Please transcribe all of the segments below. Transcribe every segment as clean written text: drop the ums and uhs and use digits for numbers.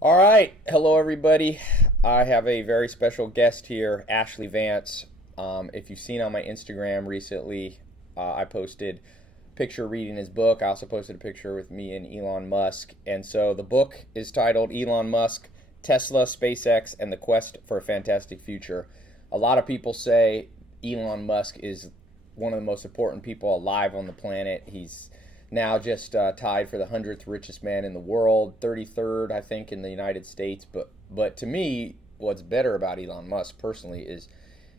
All right. Hello, everybody. I have a very special guest here, Ashlee Vance. If you've seen on my Instagram recently, I posted a picture reading his book. I also posted a picture with me and Elon Musk. And so the book is titled Elon Musk, Tesla, SpaceX, and the Quest for a Fantastic Future. A lot of people say Elon Musk is one of the most important people alive on the planet. He's now just tied for the 100th richest man in the world, 33rd, I think, in the United States. But to me, what's better about Elon Musk personally is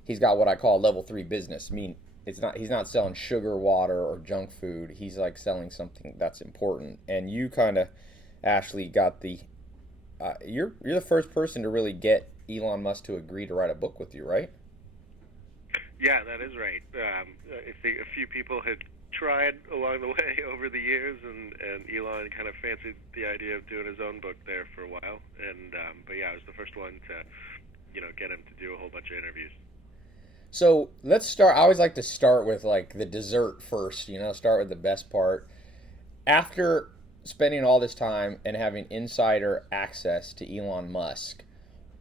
he's got what I call level 3 business. I mean, he's not selling sugar water or junk food. He's like selling something that's important. And you kind of, Ashlee, got the you're the first person to really get Elon Musk to agree to write a book with you, right? Yeah, that is right. I think a few people had tried along the way over the years, and Elon kind of fancied the idea of doing his own book there for a while. But yeah, I was the first one to, get him to do a whole bunch of interviews. So let's start. I always like to start with like the dessert first, start with the best part. After spending all this time and having insider access to Elon Musk,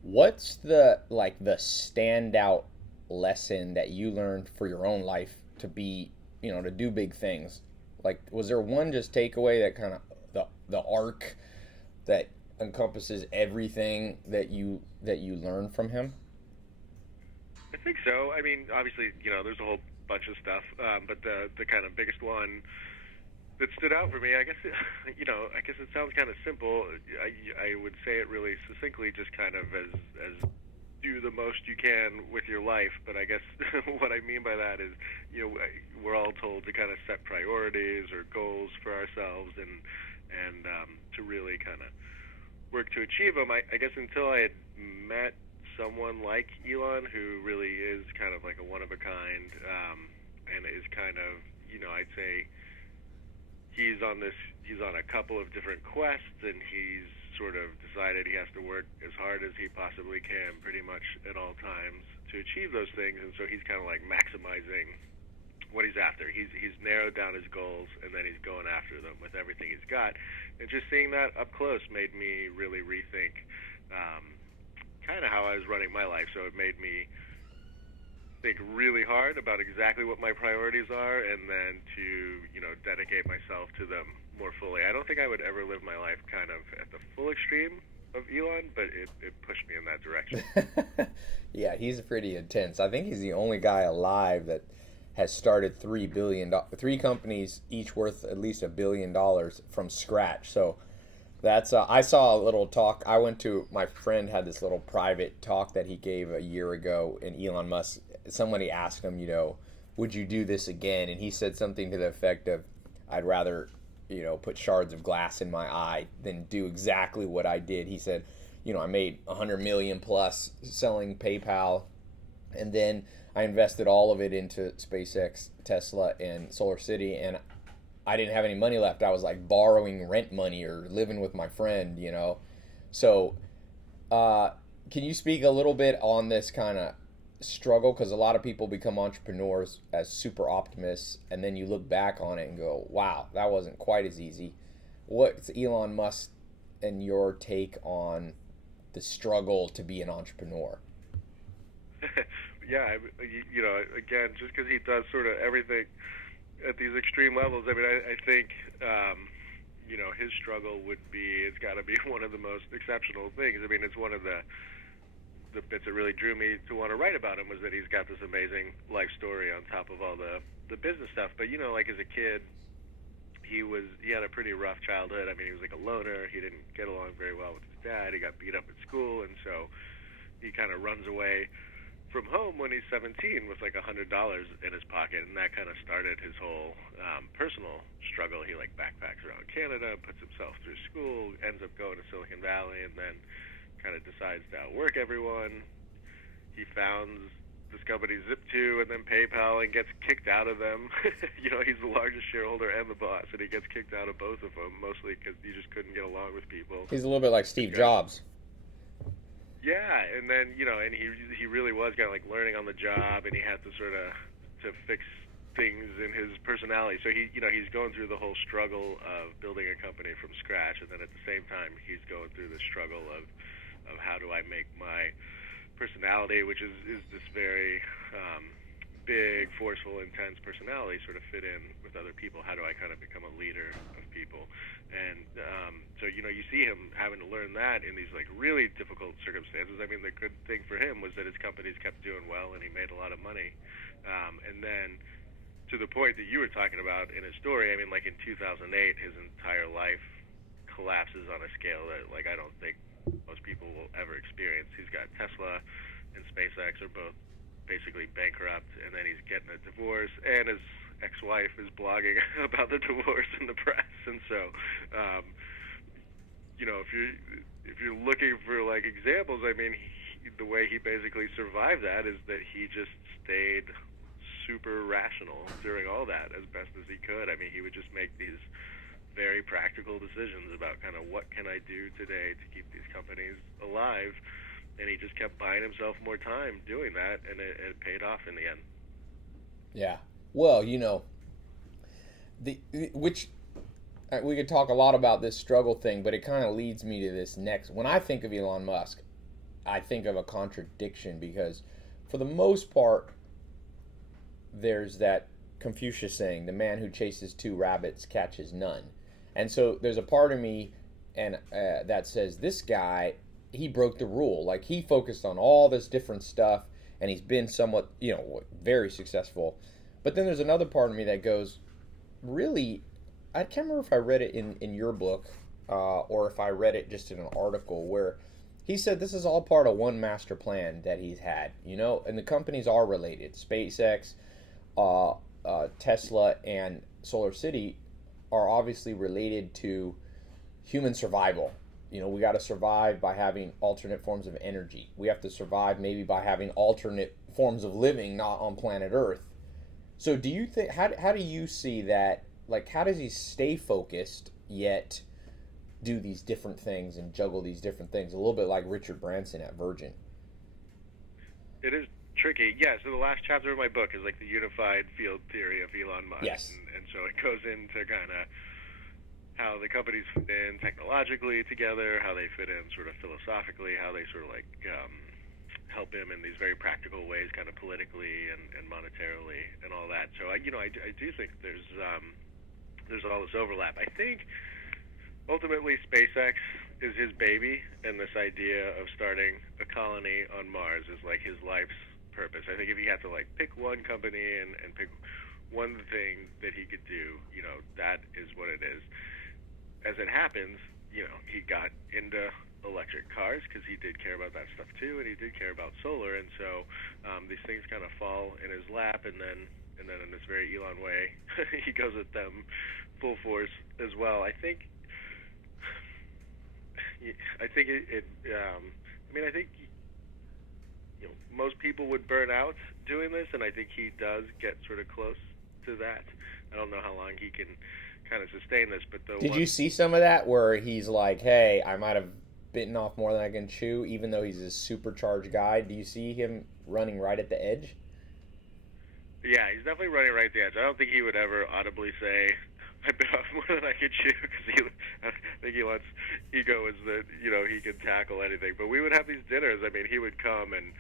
what's the standout lesson that you learned for your own life to be, to do big things? Like, was there one just takeaway that kind of the arc that encompasses everything that you learned from him? I think so. I mean, obviously, there's a whole bunch of stuff, but the kind of biggest one that stood out for me, I guess, I guess it sounds kind of simple. I would say it really succinctly, just kind of as do the most you can with your life. But I guess what I mean by that is, we're all told to kind of set priorities or goals for ourselves, and to really kind of work to achieve them. I guess until I had met someone like Elon, who really is kind of like a one of a kind, and is kind of, I'd say he's on a couple of different quests, and he's sort of decided he has to work as hard as he possibly can pretty much at all times to achieve those things. And so he's kind of like maximizing what he's after. He's narrowed down his goals, and then he's going after them with everything he's got. And just seeing that up close made me really rethink kind of how I was running my life. So it made me think really hard about exactly what my priorities are, and then to dedicate myself to them more fully. I don't think I would ever live my life kind of at the full extreme of Elon, but it pushed me in that direction. Yeah, he's pretty intense. I think he's the only guy alive that has started three companies, each worth at least $1 billion from scratch. So that's I saw a little talk. I went to my friend had this little private talk that he gave a year ago, and Elon Musk. Somebody asked him, would you do this again? And he said something to the effect of, I'd rather, put shards of glass in my eye than do exactly what I did. He said, I made 100 million plus selling PayPal, and then I invested all of it into SpaceX, Tesla, and Solar City, and I didn't have any money left. I was like borrowing rent money or living with my friend. So, uh, can you speak a little bit on this kind of struggle? Because a lot of people become entrepreneurs as super optimists, and then you look back on it and go, wow, that wasn't quite as easy. What's Elon Musk and your take on the struggle to be an entrepreneur? Yeah, again, just because he does sort of everything at these extreme levels, I mean, I think, his struggle would be, it's got to be one of the most exceptional things. I mean, it's one of the bits that really drew me to want to write about him was that he's got this amazing life story on top of all the business stuff. But like as a kid, he had a pretty rough childhood. I mean, he was like a loner. He didn't get along very well with his dad. He got beat up at school, and so he kind of runs away from home when he's 17 with like $100 in his pocket, and that kind of started his whole personal struggle. He like backpacks around Canada, puts himself through school, ends up going to Silicon Valley, and then kind of decides to outwork everyone. He founds this company Zip2 and then PayPal and gets kicked out of them. He's the largest shareholder and the boss, and he gets kicked out of both of them, mostly because he just couldn't get along with people. He's a little bit like He's Steve got Jobs. Yeah, and then and he really was kind of like learning on the job, and he had to sort of to fix things in his personality. So he's going through the whole struggle of building a company from scratch, and then at the same time he's going through the struggle of how do I make my personality, which is this very big, forceful, intense personality, sort of fit in with other people. How do I kind of become a leader of people? And so you see him having to learn that in these like really difficult circumstances. I mean, the good thing for him was that his companies kept doing well, and he made a lot of money. And then to the point that you were talking about in his story, I mean, like in 2008, his entire life collapses on a scale that like I don't think most people will ever experience. He's got Tesla and SpaceX are both basically bankrupt, and then he's getting a divorce, and his ex-wife is blogging about the divorce in the press. And so, if you're looking for like examples, I mean, the way he basically survived that is that he just stayed super rational during all that as best as he could. I mean, he would just make these very practical decisions about kind of what can I do today to keep these companies alive. And he just kept buying himself more time doing that, and it paid off in the end. Yeah. Well, we could talk a lot about this struggle thing, but it kind of leads me to this next. When I think of Elon Musk, I think of a contradiction because, for the most part, there's that Confucius saying, "The man who chases two rabbits catches none." And so there's a part of me that says this guy, he broke the rule. Like, he focused on all this different stuff, and he's been somewhat, very successful. But then there's another part of me that goes, really, I can't remember if I read it in your book or if I read it just in an article where he said this is all part of one master plan that he's had, and the companies are related. SpaceX, Tesla, and Solar City are obviously related to human survival. We got to survive by having alternate forms of energy. We have to survive maybe by having alternate forms of living not on planet Earth. So do you think, how do you see that? Like, how does he stay focused yet do these different things and juggle these different things? A little bit like Richard Branson at Virgin. It is tricky. Yeah, so the last chapter of my book is like the unified field theory of Elon Musk. Yes. And so it goes into kind of how the companies fit in technologically together, how they fit in sort of philosophically, how they sort of like help him in these very practical ways, kind of politically and monetarily and all that. So I do think there's all this overlap. I think ultimately SpaceX is his baby, and this idea of starting a colony on Mars is like his life's purpose. I think if he had to like pick one company and pick one thing that he could do, that is what it is. As it happens, he got into electric cars because he did care about that stuff too, and he did care about solar, and so these things kind of fall in his lap, and then in this very Elon way, he goes at them full force as well. I think most people would burn out doing this, and I think he does get sort of close to that. I don't know how long he can kind of sustain this, but did you see some of that where he's like, hey, I might have bitten off more than I can chew, even though he's a supercharged guy? Do you see him running right at the edge? Yeah, he's definitely running right at the edge. I don't think he would ever audibly say, I bit off more than I could chew, because I think Elon's ego is that, he can tackle anything. But we would have these dinners. I mean, he would come and,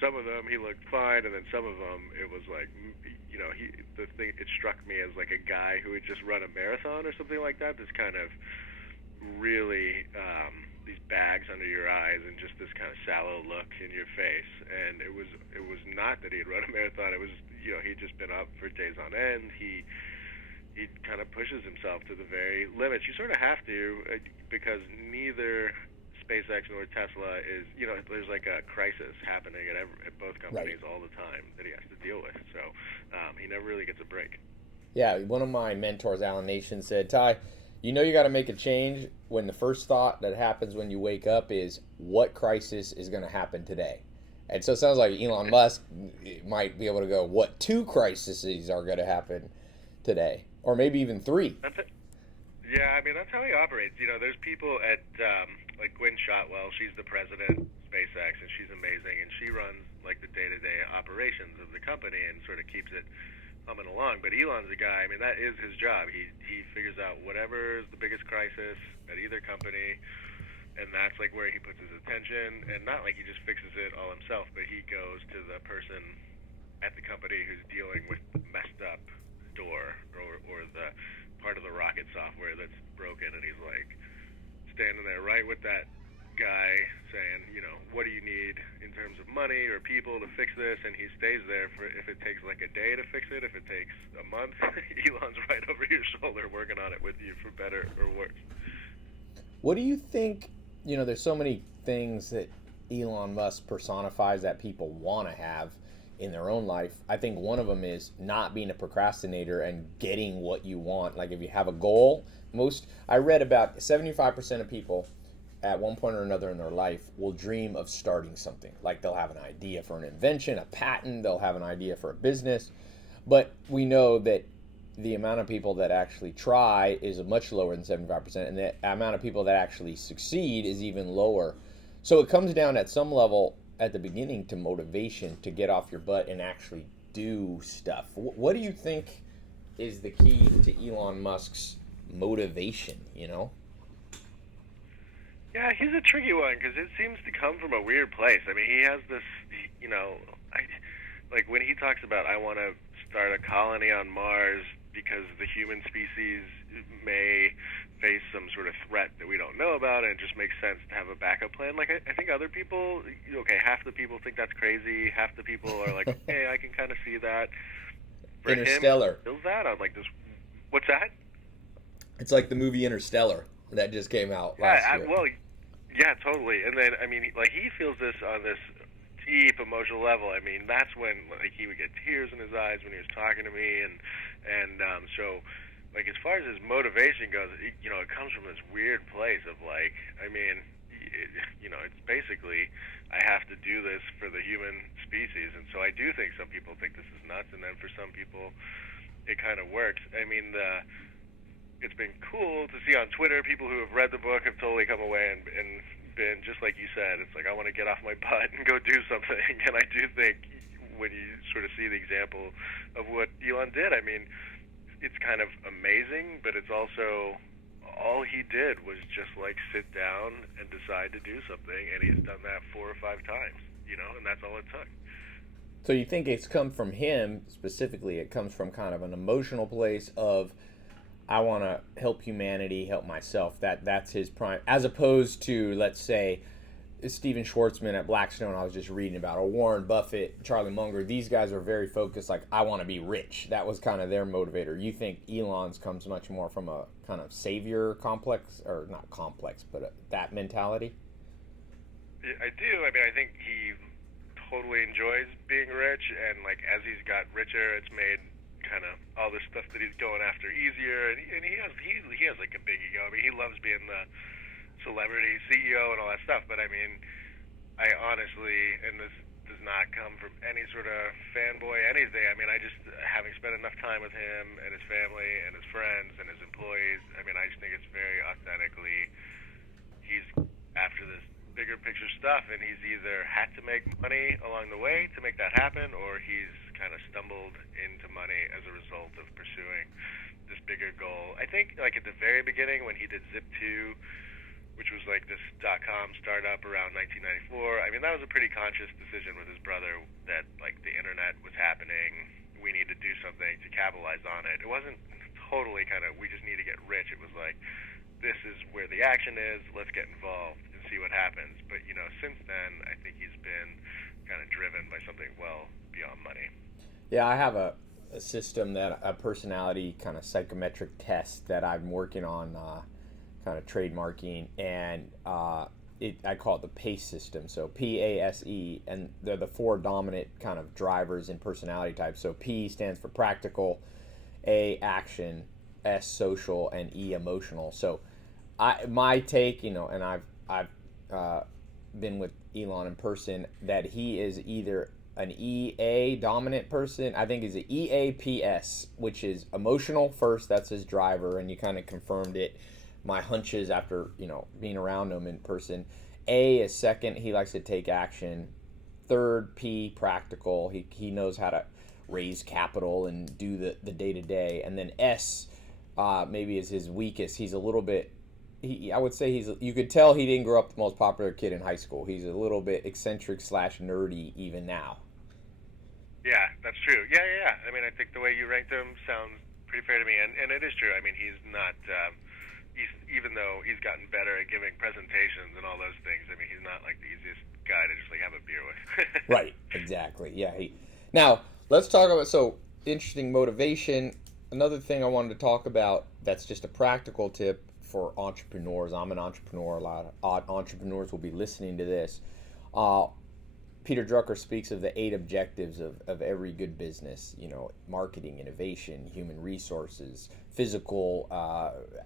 some of them he looked fine, and then some of them it was like, it struck me as like a guy who had just run a marathon or something like that. This kind of really, these bags under your eyes and just this kind of sallow look in your face. And it was not that he had run a marathon. It was, he'd just been up for days on end. He kind of pushes himself to the very limits. You sort of have to, because neither SpaceX nor Tesla is, there's like a crisis happening at both companies all the time that he has to deal with. So he never really gets a break. Yeah, one of my mentors, Alan Nation, said, Ty, you got to make a change when the first thought that happens when you wake up is, what crisis is going to happen today? And so it sounds like Elon Musk might be able to go, what 2 crises are going to happen today? Or maybe even 3. Yeah, I mean, that's how he operates. There's people at, like Gwynne Shotwell, she's the president of SpaceX, and she's amazing, and she runs, like, the day-to-day operations of the company and sort of keeps it humming along. But Elon's a guy. I mean, that is his job. He figures out whatever is the biggest crisis at either company, and that's like where he puts his attention. And not like he just fixes it all himself, but he goes to the person at the company who's dealing with the messed up door or the part of the rocket software that's broken, and he's like standing there right with that guy saying, what do you need in terms of money or people to fix this? And he stays there for, if it takes like a day to fix it, if it takes a month, Elon's right over your shoulder working on it with you for better or worse. What do you think? There's so many things that Elon Musk personifies that people want to have in their own life. I think one of them is not being a procrastinator and getting what you want. Like if you have a goal, I read about 75% of people at one point or another in their life will dream of starting something. Like they'll have an idea for an invention, a patent, they'll have an idea for a business. But we know that the amount of people that actually try is much lower than 75%, and the amount of people that actually succeed is even lower. So it comes down at some level at the beginning to motivation to get off your butt and actually do stuff. What do you think is the key to Elon Musk's motivation, Yeah, he's a tricky one because it seems to come from a weird place. I mean, he has this, like when he talks about, I want to start a colony on Mars because the human species may face some sort of threat that we don't know about, and it just makes sense to have a backup plan. Like, I think other people, half the people think that's crazy, half the people are like, okay, I can kind of see that. For Interstellar. Him, feels that on like this. What's that? It's like the movie Interstellar that just came out last year. Well, yeah, totally. And then, I mean, like he feels this on this deep emotional level. I mean, that's when like he would get tears in his eyes when he was talking to me, and so like as far as his motivation goes, it comes from this weird place of like, I mean, it's basically I have to do this for the human species, and so I do think some people think this is nuts, and then for some people it kind of works. I mean, it's been cool to see on Twitter people who have read the book have totally come away and been just like you said. It's like I want to get off my butt and go do something. And I do think when you sort of see the example of what Elon did, I mean, it's kind of amazing, but it's also all he did was just like sit down and decide to do something, and he's done that 4 or 5 times, and that's all it took. So you think it's come from him specifically? It comes from kind of an emotional place of I want to help humanity, help myself. That's his prime, as opposed to, let's say, Steven Schwartzman at Blackstone. I was just reading about, or Warren Buffett, Charlie Munger. These guys are very focused. Like I want to be rich. That was kind of their motivator. You think Elon's comes much more from a kind of savior complex, or not complex, but that mentality? I do. I mean, I think he totally enjoys being rich, and like as he's got richer, it's made kind of all this stuff that he's going after easier, and he has like a big ego. I mean, he loves being the celebrity CEO and all that stuff. But I mean, I honestly, and this does not come from any sort of fanboy anything. I mean, I just having spent enough time with him and his family and his friends and his employees. I mean, I just think it's very authentically he's after this bigger picture stuff, and he's either had to make money along the way to make that happen, or he's kind of stumbled into money as a result of pursuing this bigger goal. I think like at the very beginning when he did Zip2, which was like this .com startup around 1994, I mean that was a pretty conscious decision with his brother that like the internet was happening, we need to do something to capitalize on it. It wasn't totally kind of we just need to get rich. It was like this is where the action is, let's get involved and see what happens. But since then I think he's been kind of driven by something well beyond money. Yeah, I have a system, a personality kind of psychometric test that I'm working on kind of trademarking, and I call it the PACE system. So PASE, and they're the 4 dominant kind of drivers in personality types. So P stands for practical, A action, S social, and E emotional. So my take, and I've been with Elon in person, that he is either an EA dominant person. I think is an EAPS, which is emotional first. That's his driver, and you kind of confirmed it. My hunches after being around him in person. A is second. He likes to take action. Third, P, practical. He knows how to raise capital and do the day-to-day. And then S maybe is his weakest. He's a little bit, I would say you could tell he didn't grow up the most popular kid in high school. He's a little bit eccentric / nerdy even now. Yeah, that's true. Yeah. I mean, I think the way you ranked him sounds pretty fair to me, and it is true. I mean, he's not. Even though he's gotten better at giving presentations and all those things, I mean, he's not like the easiest guy to just like have a beer with. Right. Exactly. Yeah. Now let's talk about interesting motivation. Another thing I wanted to talk about that's just a practical tip for entrepreneurs. I'm an entrepreneur. A lot of entrepreneurs will be listening to this. Peter Drucker speaks of the 8 objectives of every good business, marketing, innovation, human resources, physical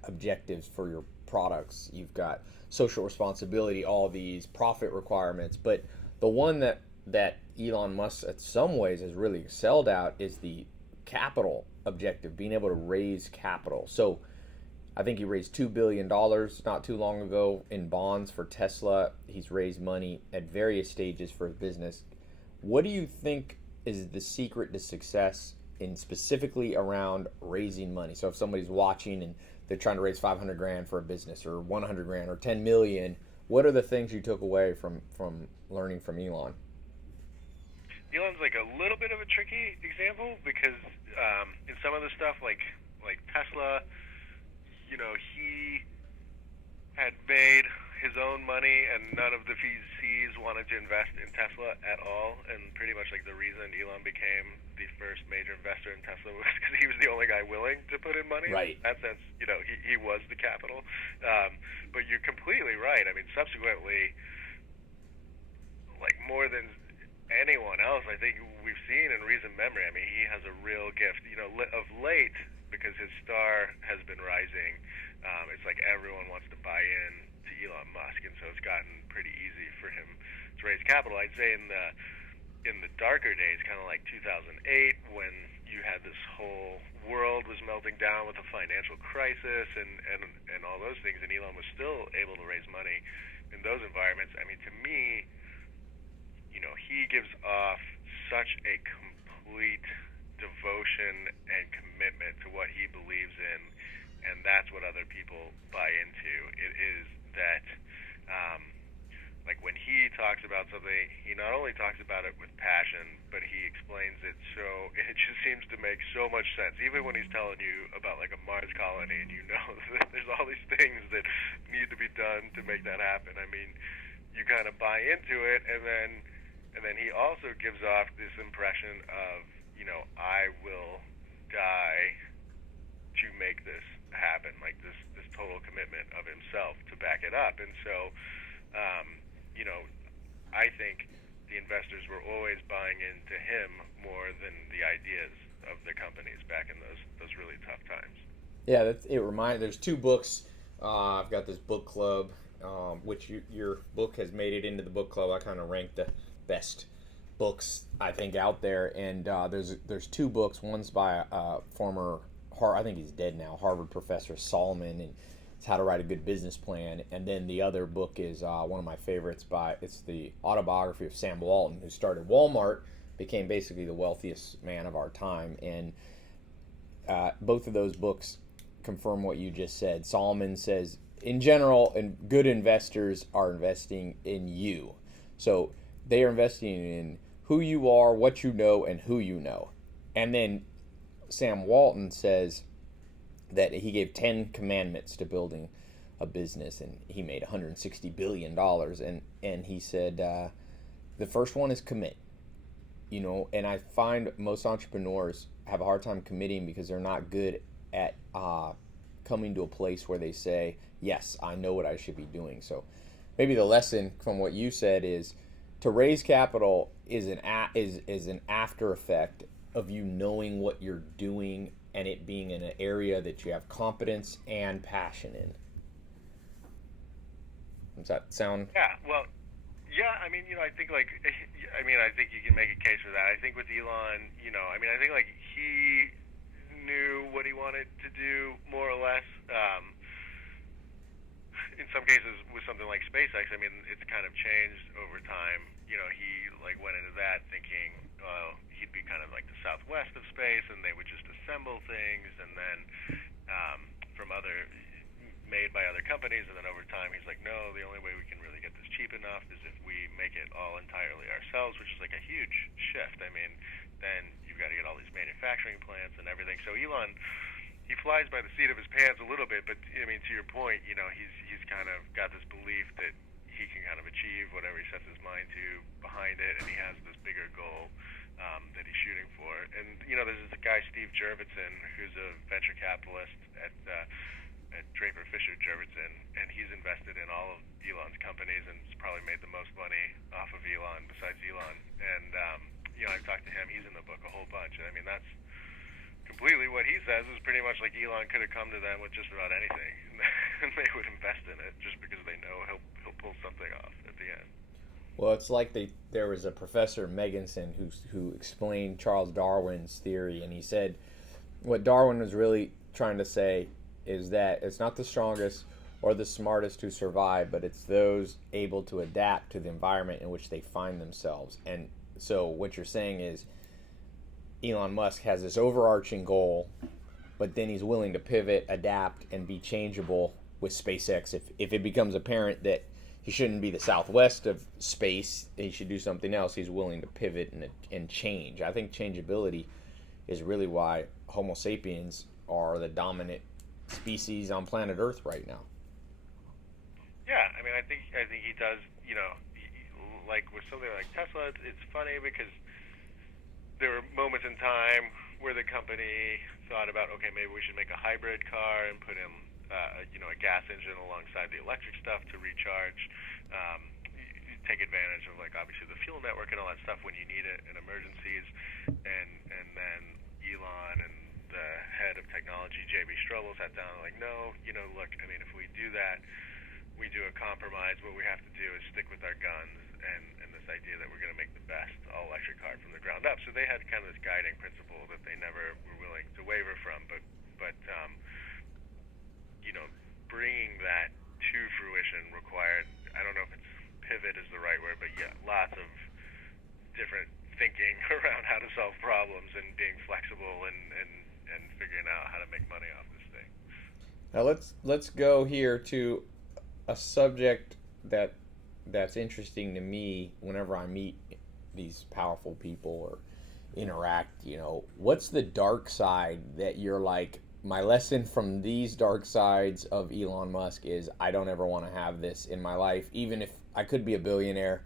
objectives for your products. You've got social responsibility, all these profit requirements. But the one that Elon Musk, in some ways, has really excelled at is the capital objective, being able to raise capital. So I think he raised $2 billion not too long ago in bonds for Tesla. He's raised money at various stages for his business. What do you think is the secret to success in specifically around raising money? So if somebody's watching and they're trying to raise 500 grand for a business or 100 grand or 10 million, what are the things you took away from learning from Elon? Elon's like a little bit of a tricky example because in some of the stuff like Tesla, he had made his own money, and none of the VCs wanted to invest in Tesla at all. And pretty much like the reason Elon became the first major investor in Tesla was because he was the only guy willing to put in money. Right. In that sense, he was the capital. But you're completely right. I mean, subsequently, like more than anyone else, I think we've seen in recent memory. I mean, he has a real gift. Of late, because his star has been rising, it's like everyone wants to buy in to Elon Musk, and so it's gotten pretty easy for him to raise capital. I'd say in the darker days, kind of like 2008, when you had this whole world was melting down with a financial crisis and all those things, and Elon was still able to raise money in those environments. I mean, to me, he gives off such a complete devotion and commitment to what he believes in, and that's what other people buy into. It is that, like when he talks about something, he not only talks about it with passion, but he explains it so it just seems to make so much sense. Even when he's telling you about like a Mars colony, and that there's all these things that need to be done to make that happen. I mean, you kind of buy into it, and then he also gives off this impression of, I will die to make this happen, like this total commitment of himself to back it up. And so, I think the investors were always buying into him more than the ideas of the companies back in those really tough times. Yeah, there's 2 books. I've got this book club, which your book has made it into the book club. I kind of ranked the best books I think out there, and there's 2 books. One's by a former I think he's dead now, Harvard professor Solomon, and it's How to Write a Good Business Plan. And then the other book is one of my favorites it's the autobiography of Sam Walton, who started Walmart, became basically the wealthiest man of our time. And both of those books confirm what you just said. Solomon says, in general, and good investors are investing in you. So they are investing in who you are, what you know, and who you know. And then Sam Walton says that he gave 10 commandments to building a business, and he made $160 billion. And he said, the first one is commit. And I find most entrepreneurs have a hard time committing because they're not good at coming to a place where they say, yes, I know what I should be doing. So maybe the lesson from what you said is to raise capital is an after effect of you knowing what you're doing and it being in an area that you have competence and passion in. Does that sound? Yeah, well, yeah, I mean, I think I think you can make a case for that. I think with Elon, I think like he knew what he wanted to do more or less. in some cases with something like SpaceX, I mean, it's kind of changed over time. You know, he like went into that thinking he'd be kind of like the Southwest of space, and they would just assemble things, and then from other made by other companies, and then over time he's like, no, the only way we can really get this cheap enough is if we make it all entirely ourselves, which is like a huge shift. I mean, then you've got to get all these manufacturing plants and everything. So Elon, he flies by the seat of his pants a little bit, but I mean, to your point, you know, he's kind of got this belief that he can kind of achieve whatever he sets his mind to behind it, and he has this bigger goal that he's shooting for. And you know, there's this guy Steve Jurvetson, who's a venture capitalist at Draper Fisher Jurvetson, and he's invested in all of Elon's companies and has probably made the most money off of Elon besides Elon. And you know, I've talked to him. He's in the book a whole bunch. I mean, that's completely what he says is pretty much like Elon could have come to them with just about anything, and they would invest in it just because they know he'll pull something off at the end. Well, it's like there was a professor Megginson who explained Charles Darwin's theory, and he said what Darwin was really trying to say is that it's not the strongest or the smartest who survive, but it's those able to adapt to the environment in which they find themselves. And so what you're saying is Elon Musk has this overarching goal, but then he's willing to pivot, adapt, and be changeable with SpaceX. If it becomes apparent that he shouldn't be the Southwest of space, he should do something else, he's willing to pivot and change. I think changeability is really why Homo sapiens are the dominant species on planet Earth right now. Yeah, I mean, I think he does. You know, like with something like Tesla, it's funny because there were moments in time where the company thought about, okay, maybe we should make a hybrid car and put in, you know, a gas engine alongside the electric stuff to recharge. Take advantage of, like, obviously the fuel network and all that stuff when you need it in emergencies. And then Elon and the head of technology, J.B. Strobel, sat down and like, no, you know, look, I mean, if we do that, we do a compromise. What we have to do is stick with our guns and this idea that we're going to make the best all-electric car from the ground up. So they had kind of this guiding principle that they never were willing to waver from. But you know, bringing that to fruition required, I don't know if it's pivot is the right word, but yeah, lots of different thinking around how to solve problems and being flexible and figuring out how to make money off this thing. Now let's go here to a subject that's interesting to me whenever I meet these powerful people or interact. You know, what's the dark side that you're like, my lesson from these dark sides of Elon Musk is I don't ever want to have this in my life, even if I could be a billionaire.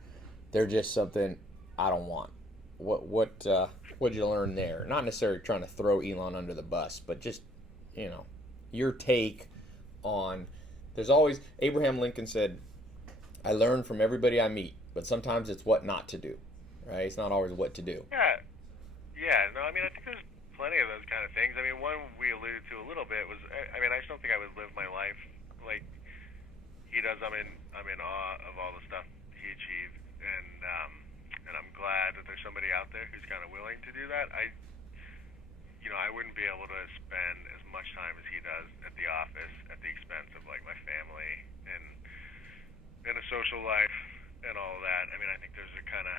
They're just something I don't want. What'd you learn there? Not necessarily trying to throw Elon under the bus, but just, you know, your take on. There's always, Abraham Lincoln said, I learn from everybody I meet, but sometimes it's what not to do, right? It's not always what to do. Yeah. No, I mean, I think there's plenty of those kind of things. I mean, one we alluded to a little bit was, I mean, I just don't think I would live my life like he does. I'm in awe of all the stuff he achieved, and I'm glad that there's somebody out there who's kind of willing to do that. I wouldn't be able to spend as much time as he does at the office at the expense of like my family and a social life and all of that. I mean, I think there's a kind of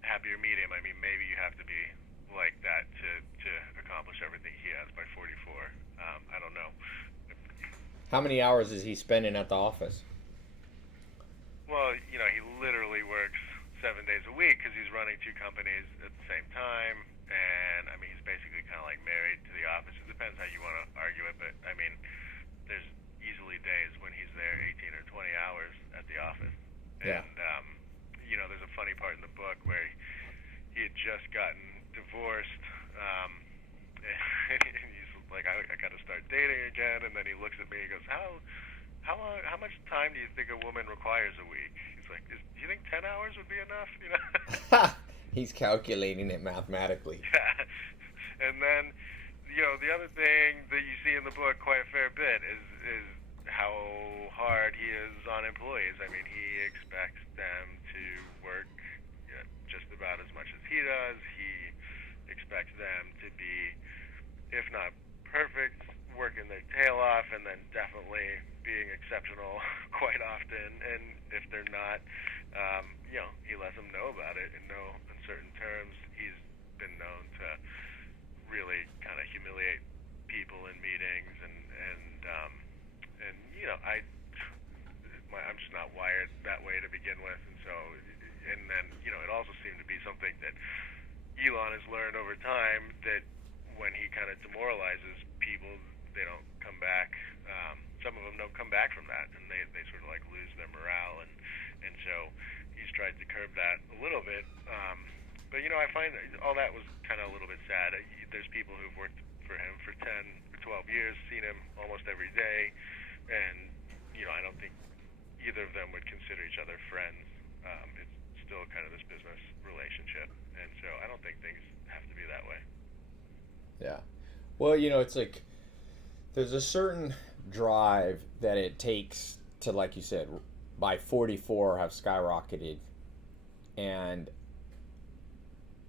happier medium. I mean, maybe you have to be like that to accomplish everything he has by 44. I don't know. How many hours is he spending at the office? Well, you know, he literally works 7 days a week because he's running two companies at the same time. And, I mean, he's basically kind of like married to the office. It depends how you want to argue it, but, I mean, there's easily days when he's there 18 or 20 hours at the office. Yeah. And, you know, there's a funny part in the book where he had just gotten divorced, and he's like, I got to start dating again. And then he looks at me and goes, how much time do you think a woman requires a week? He's like, do you think 10 hours would be enough? You know? He's calculating it mathematically. Yeah. And then, you know, the other thing that you see in the book quite a fair bit is how hard he is on employees. I mean, he expects them to work, you know, just about as much as he does. He expects them to be, if not perfect, working their tail off, and then definitely being exceptional quite often, and if they're not, he lets them know about it in no uncertain terms. He's been known to really kind of humiliate people in meetings, and I'm just not wired that way to begin with, and so, and then it also seemed to be something that Elon has learned over time, that when he kind of demoralizes people, they don't come back. Some of them don't come back from that, and they sort of like lose their morale, and so he's tried to curb that a little bit. But I find all that was kind of a little bit sad. There's people who've worked for him for 10 or 12 years, seen him almost every day, and I don't think either of them would consider each other friends. It's still kind of this business relationship, and so I don't think things have to be that way. Yeah. Well, it's like there's a certain drive that it takes to, like you said, by 44 have skyrocketed, and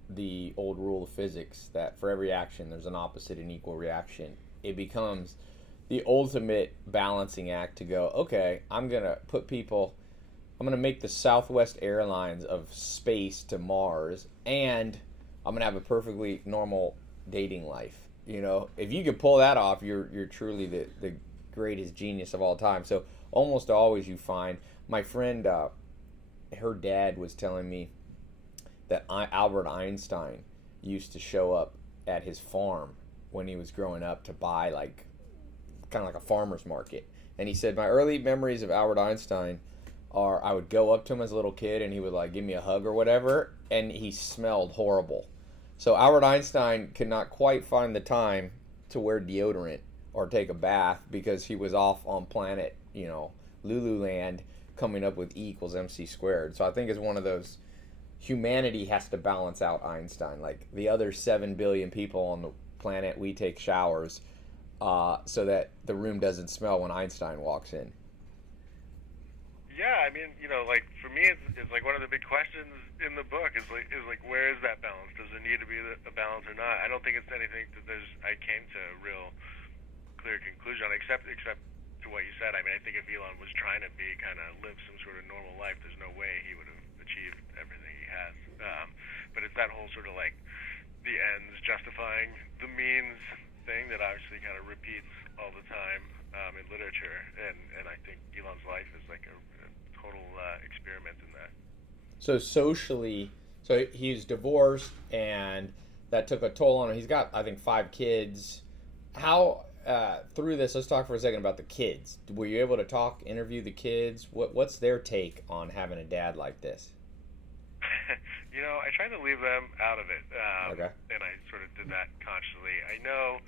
the old rule of physics that for every action there's an opposite and equal reaction. It becomes the ultimate balancing act to go, okay, I'm going to make the Southwest Airlines of space to Mars, and I'm going to have a perfectly normal dating life. If you could pull that off, you're truly the greatest genius of all time. So almost always you find, my friend, her dad was telling me that Albert Einstein used to show up at his farm when he was growing up to buy kind of like a farmer's market. And he said, my early memories of Albert Einstein are I would go up to him as a little kid and he would give me a hug or whatever, and he smelled horrible. So Albert Einstein could not quite find the time to wear deodorant or take a bath because he was off on planet, Lululand, coming up with E equals MC squared. So I think it's one of those, humanity has to balance out Einstein. Like the other 7 billion people on the planet, we take showers so that the room doesn't smell when Einstein walks in. Yeah, I mean, for me, it's like one of the big questions in the book is where is that balance? Does there need to be a balance or not? I don't think it's anything that I came to a real clear conclusion on, except to what you said. I mean, I think if Elon was trying to live some sort of normal life, there's no way he would have achieved everything he has. But it's that whole sort of the ends justifying the means thing that obviously kind of repeats all the time in literature, and I think Elon's life is like a total experiment in that. So socially, so he's divorced, and that took a toll on him. He's got, I think, 5 kids. How through this? Let's talk for a second about the kids. Were you able to interview the kids? What's their take on having a dad like this? I tried to leave them out of it, Okay. and I sort of did that consciously. I know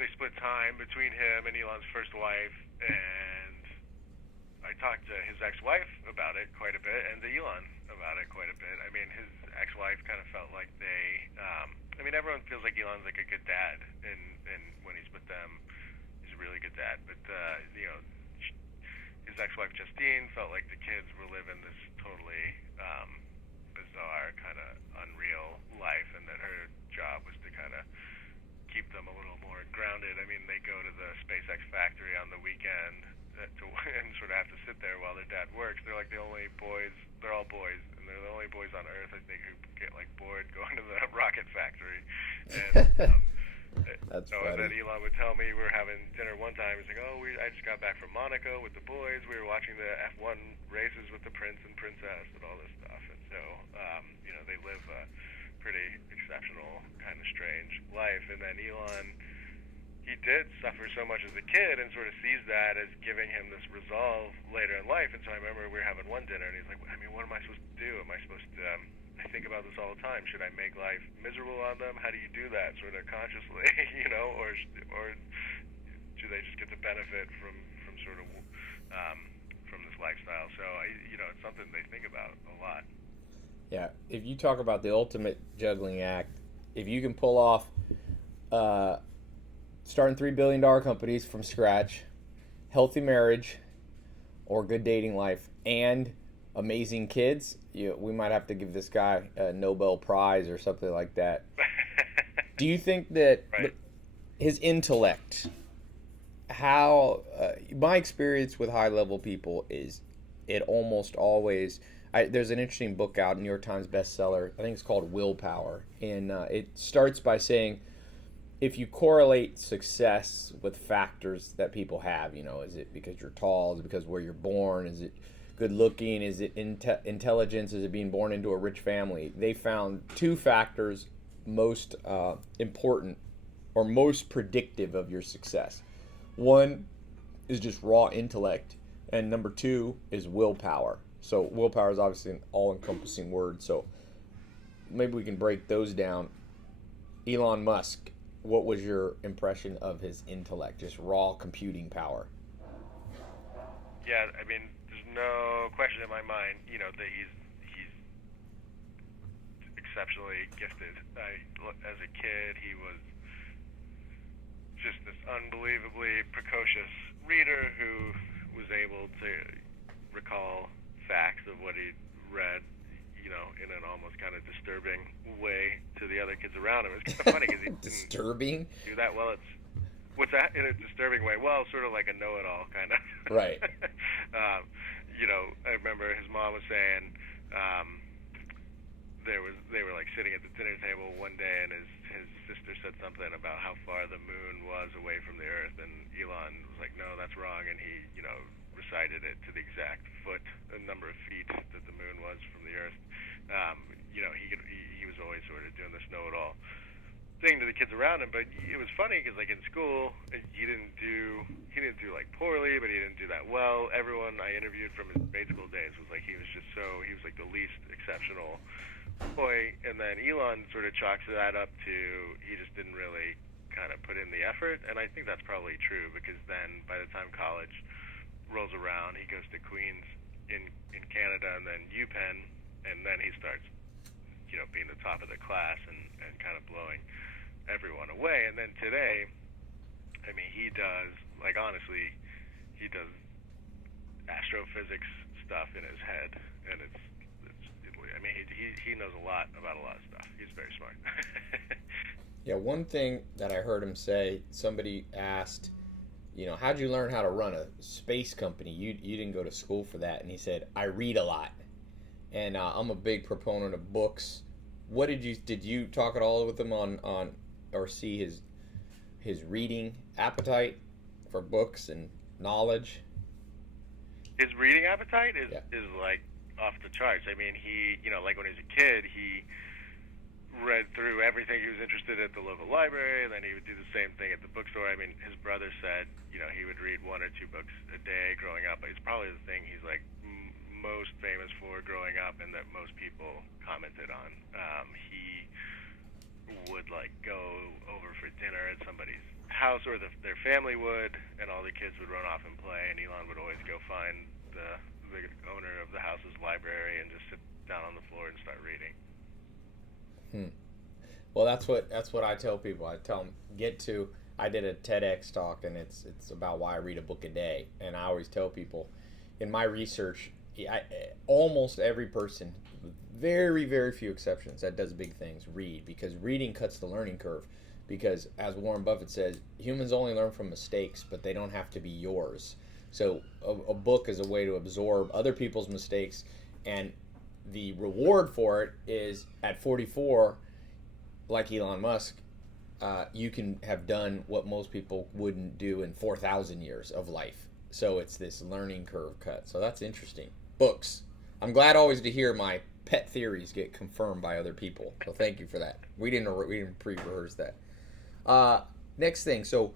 they split time between him and Elon's first wife, and I talked to his ex-wife about it quite a bit, and to Elon about it quite a bit. I mean, his ex-wife kind of felt like everyone feels like Elon's like a good dad, and when he's with them, he's a really good dad. But his ex-wife Justine felt like the kids were living this totally bizarre, kind of unreal life, and that her job was to kind of keep them a little more grounded. I mean, they go to the SpaceX factory on the weekend and sort of have to sit there while their dad works. They're like the only boys. They're all boys, and they're the only boys on Earth, I think, who get bored going to the rocket factory. And That's so funny. then Elon would tell me, we were having dinner one time. He's like, I just got back from Monaco with the boys. We were watching the F1 races with the prince and princess and all this stuff. And so, they live a pretty exceptional, kind of strange life. And then Elon, he did suffer so much as a kid and sort of sees that as giving him this resolve later in life. And so I remember we were having one dinner, and he's like, I mean, what am I supposed to do? Am I supposed to... I think about this all the time. Should I make life miserable on them? How do you do that sort of consciously, or do they just get the benefit from sort of from this lifestyle? So it's something they think about a lot. Yeah, if you talk about the ultimate juggling act, if you can pull off starting $3 billion companies from scratch, healthy marriage, or good dating life, and amazing kids, we might have to give this guy a Nobel Prize or something like that. Do you think that Right. his intellect, how my experience with high level people is it almost always there's an interesting book out, New York Times bestseller. I think it's called Willpower, and it starts by saying if you correlate success with factors that people have, is it because you're tall? Is it because where you're born? Is it good looking? Is it intelligence? Is it being born into a rich family? They found two factors most important or most predictive of your success. One is just raw intellect, and number two is willpower. So willpower is obviously an all-encompassing word. So maybe we can break those down. Elon Musk, what was your impression of his intellect, just raw computing power? Yeah, I mean, there's no question in my mind, that he's exceptionally gifted. As a kid, he was just this unbelievably precocious reader who was able to recall facts of what he'd read, in an almost kind of disturbing way to the other kids around him. It's kind of funny because he disturbing didn't do that well. What's that in a disturbing way? Well, sort of like a know-it-all kind of. Right. I remember his mom was saying they were like sitting at the dinner table one day, and his sister said something about how far the moon was away from the Earth, and Elon was like, "No, that's wrong," and he recited it to the exact foot, a number of feet that the moon was from the Earth. He was always sort of doing this know-it-all thing to the kids around him, but it was funny because like in school he didn't do like poorly, but he didn't do that well. Everyone I interviewed from his grade school days was like he was like the least exceptional boy, and then Elon sort of chalks that up to he just didn't really kind of put in the effort, and I think that's probably true because then by the time college rolls around, he goes to Queens in Canada and then UPenn, and then he starts being the top of the class and kind of blowing everyone away. And then today, I mean, he does, like, honestly, he does astrophysics stuff in his head, and I mean, he knows a lot about a lot of stuff. He's very smart. Yeah, one thing that I heard him say, somebody asked, how'd you learn how to run a space company? You didn't go to school for that. And he said, I read a lot. And I'm a big proponent of books. Did you talk at all with him on or see his reading appetite for books and knowledge? His reading appetite is like off the charts. I mean, he, like when he was a kid, he read through everything he was interested in at the local library, and then he would do the same thing at the bookstore. I mean, his brother said, he would read one or two books a day growing up, but it's probably the thing he's like most famous for growing up and that most people commented on. He would like go over for dinner at somebody's house, or their family would, and all the kids would run off and play, and Elon would always go find the owner of the house's library and just sit down on the floor and start reading. Well, that's what I tell people. I tell them I did a TEDx talk, and it's about why I read a book a day, and I always tell people in my research, almost every person, very very few exceptions, that does big things read, because reading cuts the learning curve. Because as Warren Buffett says, humans only learn from mistakes, but they don't have to be yours. So a book is a way to absorb other people's mistakes, and the reward for it is at 44, like Elon Musk, you can have done what most people wouldn't do in 4,000 years of life. So it's this learning curve cut. So that's interesting. Books. I'm glad always to hear my pet theories get confirmed by other people. So thank you for that. We didn't pre-rehearse that. Next thing. So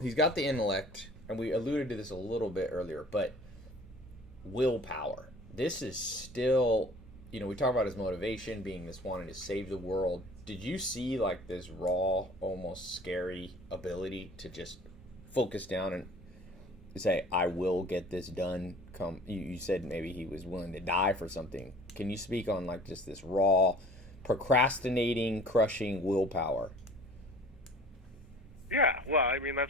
he's got the intellect, and we alluded to this a little bit earlier, but willpower. This is still, we talk about his motivation being this wanting to save the world. Did you see like this raw, almost scary ability to just focus down and say, I will get this done? You said maybe he was willing to die for something. Can you speak on like just this raw, procrastinating, crushing willpower? Yeah, well, I mean, that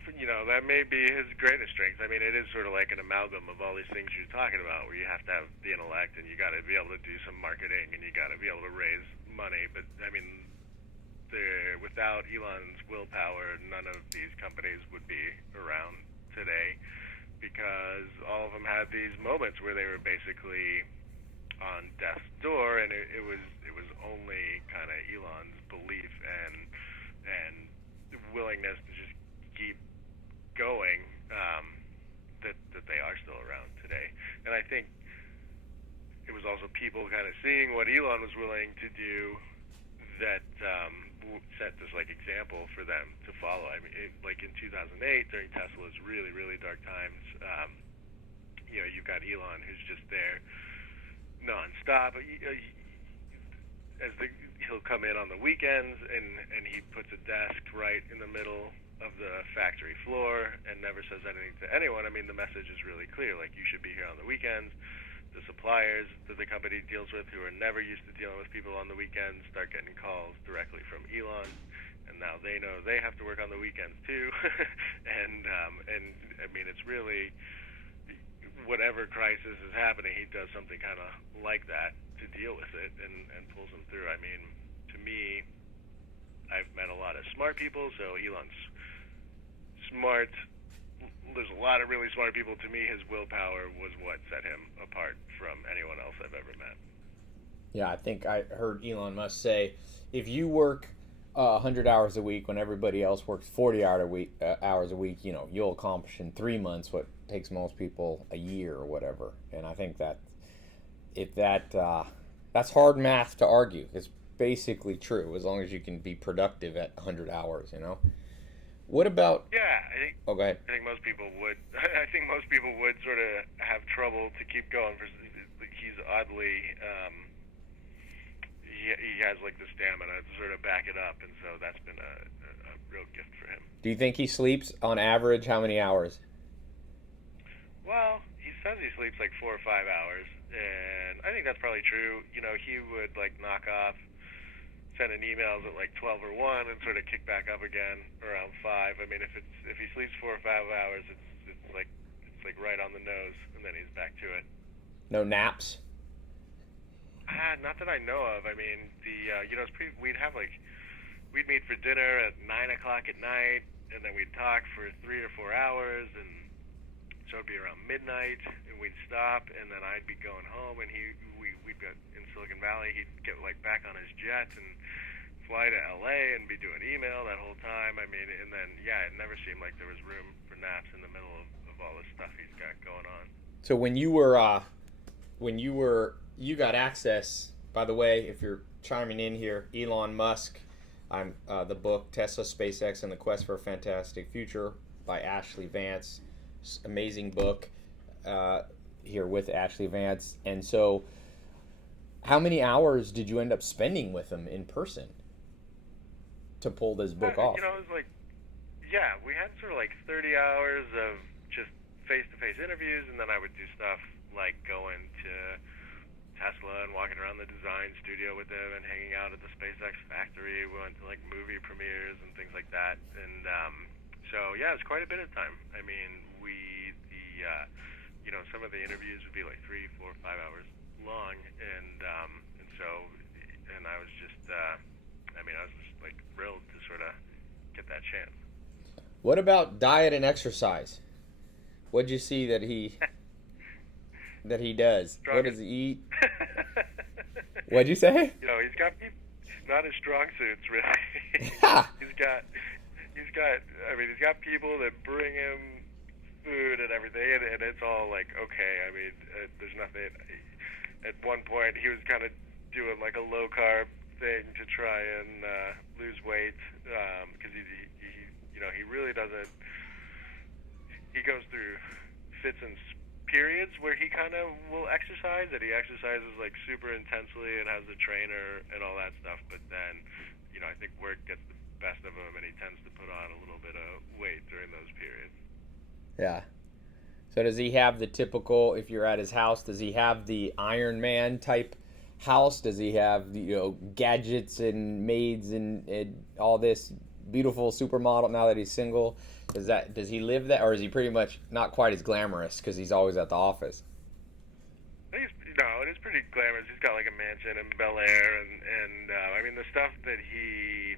may be his greatest strength. I mean, it is sort of like an amalgam of all these things you're talking about, where you have to have the intellect, and you got to be able to do some marketing, and you got to be able to raise money. But I mean, without Elon's willpower, none of these companies would be around today, because all of them had these moments where they were basically on death's door, and it was only kind of Elon's belief and willingness to just keep going, that they are still around today. And I think it was also people kind of seeing what Elon was willing to do that set this like example for them to follow. I mean, like in 2008 during Tesla's really, really dark times, you've got Elon who's just there nonstop. He'll come in on the weekends and he puts a desk right in the middle of the factory floor and never says anything to anyone. I mean, the message is really clear. Like, you should be here on the weekends. The suppliers that the company deals with, who are never used to dealing with people on the weekends, start getting calls directly from Elon, and now they know they have to work on the weekends too. and I mean, it's really, whatever crisis is happening, he does something kind of like that to deal with it and pulls them through. I mean, to me, I've met a lot of smart people, so Elon's smart. There's a lot of really smart people. To me, his willpower was what set him apart from anyone else I've ever met. Yeah, I think I heard Elon Musk say, if you work 100 hours a week when everybody else works 40 hours a week, you'll accomplish in 3 months what takes most people a year or whatever. And I think that that's hard math to argue. It's basically true as long as you can be productive at 100 hours. What about? Yeah, I think. Oh, go ahead. I think most people would. I think most people would sort of have trouble to keep going. He's oddly. He has like the stamina to sort of back it up, and so that's been a real gift for him. Do you think he sleeps on average how many hours? Well, he says he sleeps like 4 or 5 hours, and I think that's probably true. He would like knock off, sending emails at like 12 or 1 and sort of kick back up again around 5. I mean, if he sleeps 4 or 5 hours, it's like right on the nose, and then he's back to it. No naps? Not that I know of. I mean, we'd meet for dinner at 9 o'clock at night, and then we'd talk for 3 or 4 hours, and so it'd be around midnight, and we'd stop, and then I'd be going home, and we'd go in Silicon Valley. He'd get like back on his jet and fly to LA and be doing email that whole time. I mean, and then it never seemed like there was room for naps in the middle of all this stuff he's got going on. So you got access, by the way, if you're chiming in here, Elon Musk, I'm the book Tesla, SpaceX, and the Quest for a Fantastic Future by Ashlee Vance. Amazing book here with Ashlee Vance. And so how many hours did you end up spending with him in person to pull this book off? It was like, we had sort of like 30 hours of just face-to-face interviews, and then I would do stuff like going to Tesla and walking around the design studio with them and hanging out at the SpaceX factory. We went to like movie premieres and things like that. And so it's quite a bit of time. I mean, some of the interviews would be like 3, 4, 5 hours long, and I was just like thrilled to sort of get that chance. What about diet and exercise? What'd you see that he does? What does he eat? What'd you say? He's got people, not his strong suits really. He's got people that bring him food and everything, and it's all like, okay. I mean, there's nothing. At one point, he was kind of doing like a low carb thing to try and lose weight, because he really doesn't. He goes through fits and periods where he kind of will exercise, that he exercises like super intensely and has a trainer and all that stuff, but then I think work gets the best of him, and he tends to put on a little bit of weight during those periods. Yeah. So does he have the typical, if you're at his house, does he have the Iron Man type house? Does he have gadgets and maids and all this beautiful supermodel now that he's single? Does he live that, or is he pretty much not quite as glamorous because he's always at the office? It is pretty glamorous. He's got like a mansion in Bel Air, and I mean, the stuff that he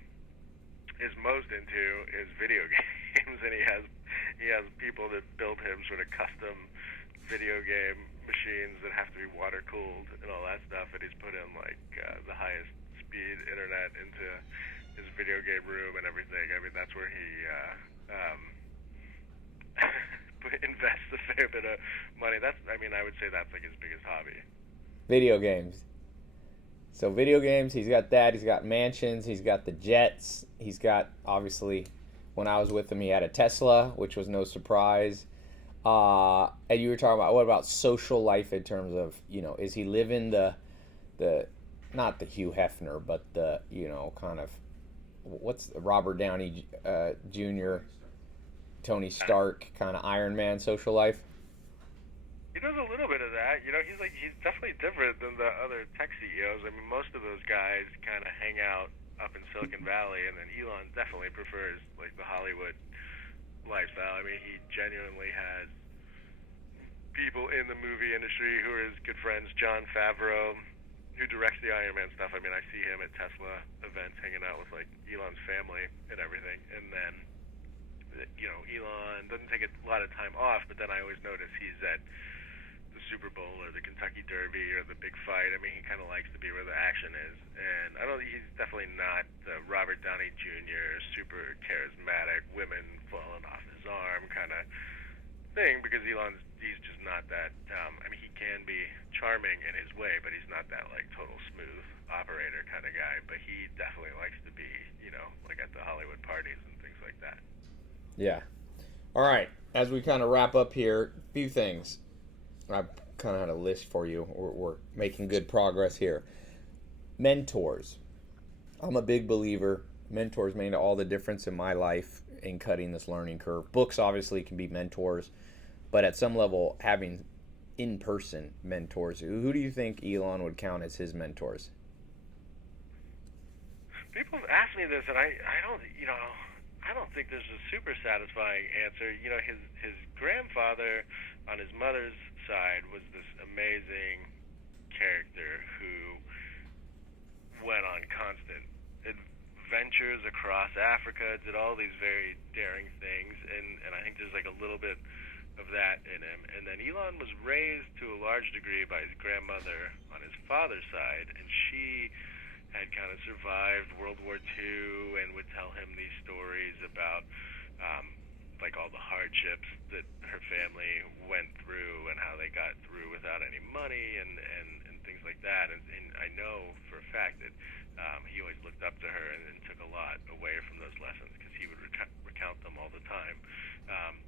is most into is video games, and he has people that build him sort of custom video game machines that have to be water cooled and all that stuff, and he's put in like the highest speed internet into his video game room and everything. I mean, that's where he um, invests a fair bit of money. I would say that's like his biggest hobby. Video games. So video games, he's got that. He's got mansions. He's got the jets. He's got, obviously, when I was with him, he had a Tesla, which was no surprise. And you were talking about, what about social life in terms of, is he living the not the Hugh Hefner, but the, kind of, what's Robert Downey Jr., Tony Stark kind of Iron Man social life? He does a little bit of that. He's definitely different than the other tech CEOs. I mean, most of those guys kind of hang out up in Silicon Valley, and then Elon definitely prefers like the Hollywood lifestyle. I mean, he genuinely has people in the movie industry who are his good friends. Jon Favreau, who directs the Iron Man stuff. I mean, I see him at Tesla events hanging out with like Elon's family and everything. And then, Elon doesn't take a lot of time off, but then I always notice he's at the Super Bowl or the Kentucky Derby or the big fight. I mean, he kind of likes to be where the action is. And I don't. He's definitely not the Robert Downey Jr. super charismatic, women falling off his arm kind of thing, because he's just not that. I mean, he can be charming in his way, but he's not that like total smooth operator kind of guy. But he definitely likes to be, like at the Hollywood parties and things like that. Yeah. All right. As we kind of wrap up here, a few things. I've kind of had a list for you. We're making good progress here. Mentors. I'm a big believer. Mentors made all the difference in my life in cutting this learning curve. Books obviously can be mentors, but at some level, having in-person mentors. Who do you think Elon would count as his mentors? People have asked me this, and I don't think there's a super satisfying answer. His grandfather on his mother's side was this amazing character who went on constant adventures across Africa, did all these very daring things, and I think there's like a little bit of that in him. And then Elon was raised to a large degree by his grandmother on his father's side, and she had kind of survived World War II and would tell him these stories about like all the hardships that her family went through and how they got through without any money and things like that. And I know for a fact that he always looked up to her and took a lot away from those lessons, because he would recount them all the time.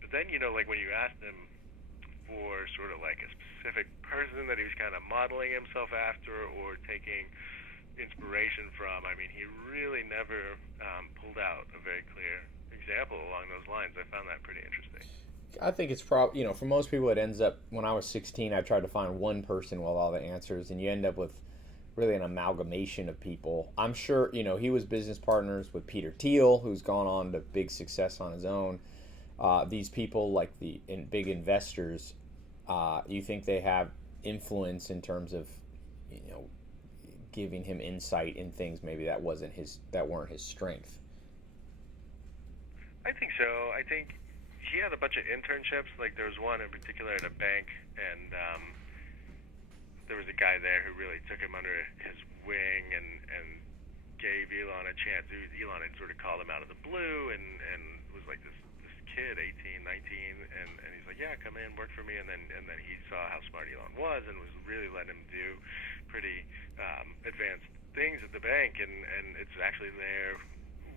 But then, like when you asked him for sort of like a specific person that he was kind of modeling himself after or taking inspiration from, I mean, he really never pulled out a very clear example along those lines. I found that pretty interesting. I think it's probably, for most people it ends up, when I was 16, I tried to find one person with all the answers, and you end up with really an amalgamation of people. I'm sure, he was business partners with Peter Thiel, who's gone on to big success on his own. These people, like the big investors, you think they have influence in terms of, giving him insight in things maybe that weren't his strength? I think so. I think he had a bunch of internships. Like there was one in particular at a bank, and there was a guy there who really took him under his wing and gave Elon a chance. Elon had sort of called him out of the blue and was like this kid, 18, 19, and he's like, yeah, come in, work for me. And then he saw how smart Elon was and was really letting him do pretty advanced things at the bank. And it's actually there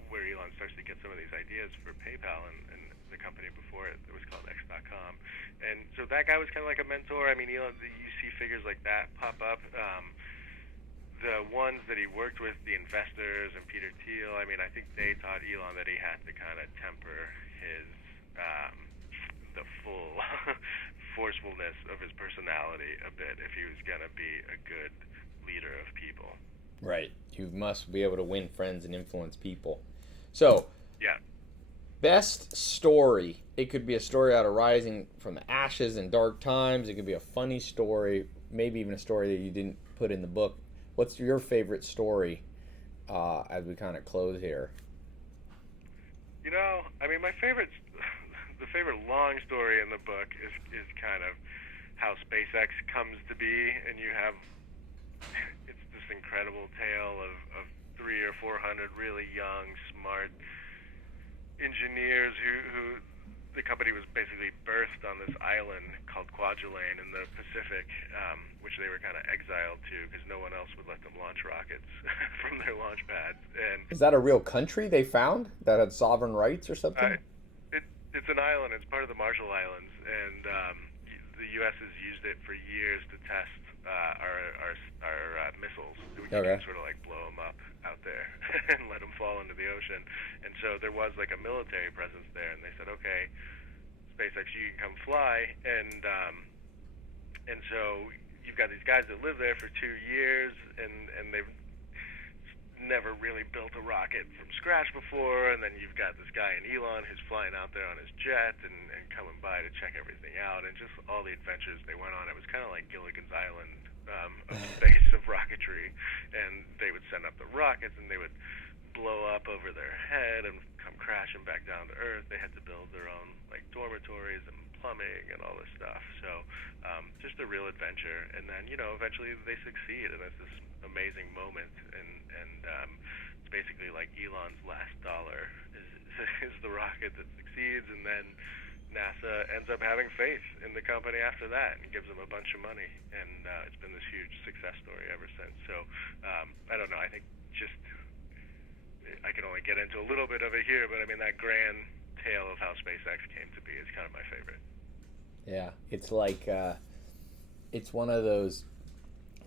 where Elon starts to get some of these ideas for PayPal and the company before it was called X.com. And so that guy was kind of like a mentor. I mean, Elon, you see figures like that pop up. The ones that he worked with, the investors and Peter Thiel, I mean, I think they taught Elon that he had to kind of temper his the full forcefulness of his personality a bit if he was going to be a good leader of people. Right. You must be able to win friends and influence people. So, yeah. Best story. It could be a story out of rising from the ashes in dark times. It could be a funny story, maybe even a story that you didn't put in the book. What's your favorite story as we kind of close here? I mean, the favorite long story in the book is kind of how SpaceX comes to be, and you have it's this incredible tale of 300 or 400 really young, smart engineers who the company was basically birthed on this island called Kwajalein in the Pacific, which they were kind of exiled to because no one else would let them launch rockets from their launch pads. And Is that a real country they found that had sovereign rights or something? it's an island. It's part of the Marshall Islands, and the U.S. has used it for years to test our missiles. We can Okay. sort of like blow them up out there and let them fall into the ocean. And so there was like a military presence there, and they said, okay, SpaceX, you can come fly, and so you've got these guys that live there for 2 years, and they've never really built a rocket from scratch before, and then you've got this guy in Elon who's flying out there on his jet and coming by to check everything out, and just all the adventures they went on. It was kind of like Gilligan's Island of space, of rocketry, and they would send up the rockets, and they would blow up over their head and come crashing back down to Earth. They had to build their own like dormitories and plumbing and all this stuff. So just a real adventure. And then eventually they succeed, and it's this amazing moment. And it's basically like Elon's last dollar is the rocket that succeeds, and then NASA ends up having faith in the company after that and gives them a bunch of money, and it's been this huge success story ever since. So I don't know. I think just I can only get into a little bit of it here, but I mean that grand tale of how SpaceX came to be is kind of my favorite. Yeah, it's like it's one of those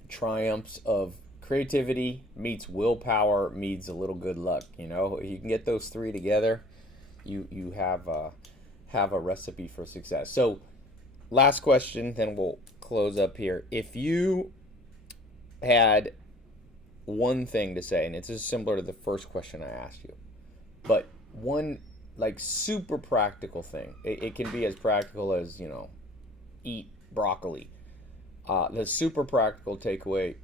triumphs of creativity meets willpower meets a little good luck. You can get those three together, you have a recipe for success. So, last question, then we'll close up here. If you had one thing to say, and it's just similar to the first question I asked you, but one like super practical thing. It can be as practical as eat broccoli. The super practical takeaway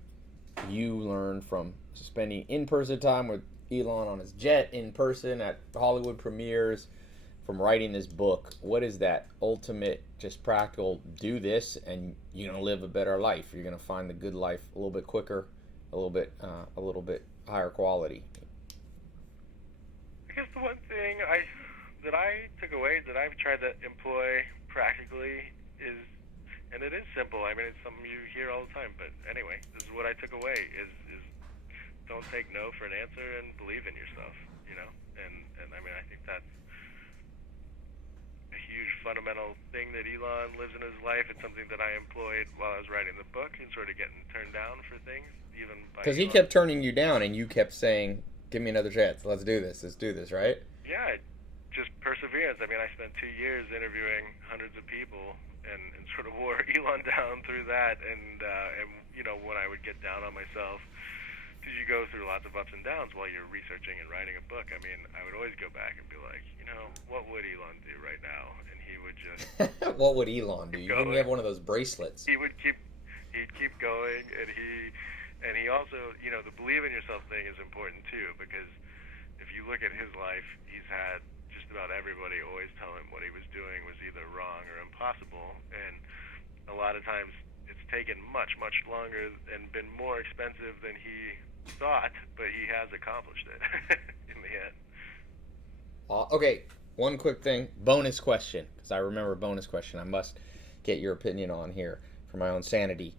you learned from spending in-person time with Elon on his jet, in person at Hollywood premieres, from writing this book. What is that ultimate, just practical? Do this, and you're gonna live a better life. You're gonna find the good life a little bit quicker, a little bit higher quality. I guess the one thing that I took away that I've tried to employ practically is, and it is simple. I mean, it's something you hear all the time, but anyway, this is what I took away: is don't take no for an answer and believe in yourself. And I mean, I think that's a huge fundamental thing that Elon lives in his life. It's something that I employed while I was writing the book and sort of getting turned down for things, even by Because he Elon. kept turning you down, and you kept saying, "Give me another chance. Let's do this. Let's do this." Right? Yeah, just perseverance. I mean, I spent 2 years interviewing hundreds of people and sort of wore Elon down through that. And when I would get down on myself, because you go through lots of ups and downs while you're researching and writing a book. I mean, I would always go back and be like, what would Elon do right now? And he would just What would Elon do? You going. wouldn't have one of those bracelets. He'd keep going, and he also, the believe in yourself thing is important too, because if you look at his life, he's had just about everybody always tell him what he was doing was either wrong or impossible, and a lot of times it's taken much, much longer and been more expensive than he thought, but he has accomplished it in the end. Okay, one quick thing. Bonus question, because I remember a bonus question I must get your opinion on here for my own sanity.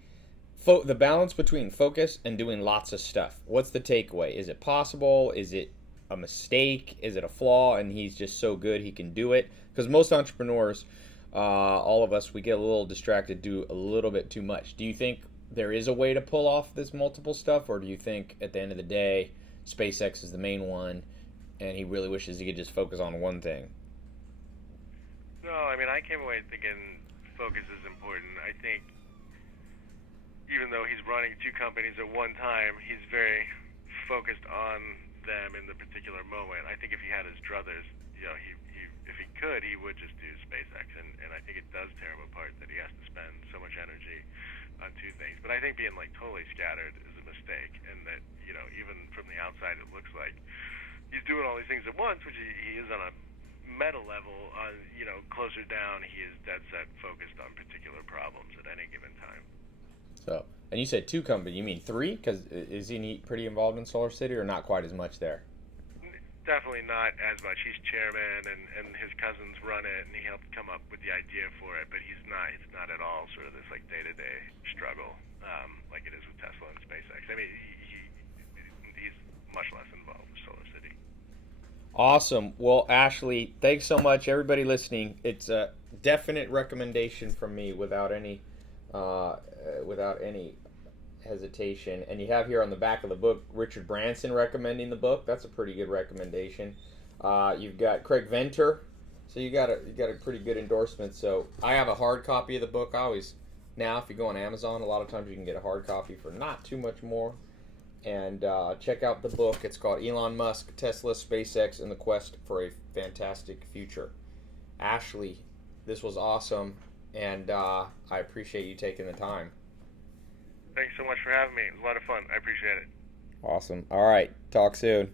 The balance between focus and doing lots of stuff. What's the takeaway? Is it possible? Is it a mistake? Is it a flaw? And he's just so good he can do it? Because most entrepreneurs, all of us, we get a little distracted, do a little bit too much. Do you think there is a way to pull off this multiple stuff, or do you think at the end of the day, SpaceX is the main one, and he really wishes he could just focus on one thing? No, I mean, I came away thinking focus is important. I think even though he's running two companies at one time, he's very focused on them in the particular moment. I think if he had his druthers, if he could, he would just do SpaceX, and I think it does tear him apart that he has to spend so much energy on two things. But I think being like totally scattered is a mistake, and that even from the outside it looks like he's doing all these things at once, which he is on a meta level, on closer down, he is dead set focused on particular problems at any given time. So, and you said 2 companies. You mean 3? Because is he pretty involved in Solar City, or not quite as much there? Definitely not as much. He's chairman, and his cousins run it, and he helped come up with the idea for it. But he's not. It's not at all sort of this like day-to-day struggle like it is with Tesla and SpaceX. I mean, he's much less involved with Solar City. Awesome. Well, Ashlee, thanks so much. Everybody listening, it's a definite recommendation from me without any hesitation. And you have here on the back of the book Richard Branson recommending the book. That's a pretty good recommendation. You've got Craig Venter, so you got a pretty good endorsement. So I have a hard copy of the book. Now if you go on Amazon, a lot of times you can get a hard copy for not too much more. And check out the book. It's called Elon Musk, Tesla, SpaceX, and the Quest for a Fantastic Future. Ashlee, this was awesome, and I appreciate you taking the time. Thanks so much for having me. It was a lot of fun. I appreciate it. Awesome. All right. Talk soon.